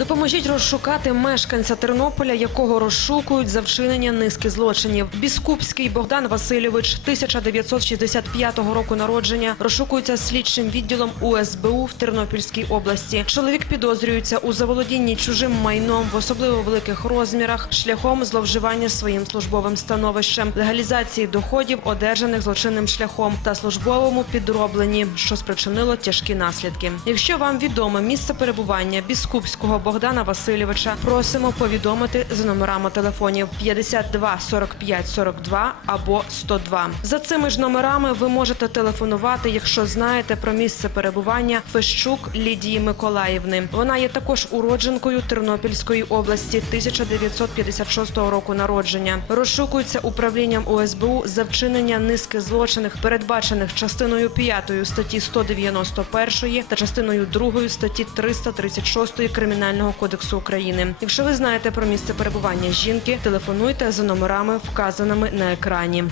Допоможіть розшукати мешканця Тернополя, якого розшукують за вчинення низки злочинів. Біскупський Богдан Васильович, 1965 року народження, розшукується слідчим відділом УСБУ в Тернопільській області. Чоловік підозрюється у заволодінні чужим майном в особливо великих розмірах шляхом зловживання своїм службовим становищем, легалізації доходів, одержаних злочинним шляхом та службовому підробленні, що спричинило тяжкі наслідки. Якщо вам відомо місце перебування біскупського Богдана Васильовича, просимо повідомити за номерами телефонів 52 45 42 або 102. За цими ж номерами ви можете телефонувати, якщо знаєте про місце перебування Фещук Лідії Миколаївни. Вона є також уродженкою Тернопільської області 1956 року народження. Розшукується управлінням УСБУ за вчинення низки злочинів, передбачених частиною 5 статті 191 та частиною 2 статті 336 Кримінального кодексу України. Якщо ви знаєте про місце перебування жінки, телефонуйте за номерами, вказаними на екрані.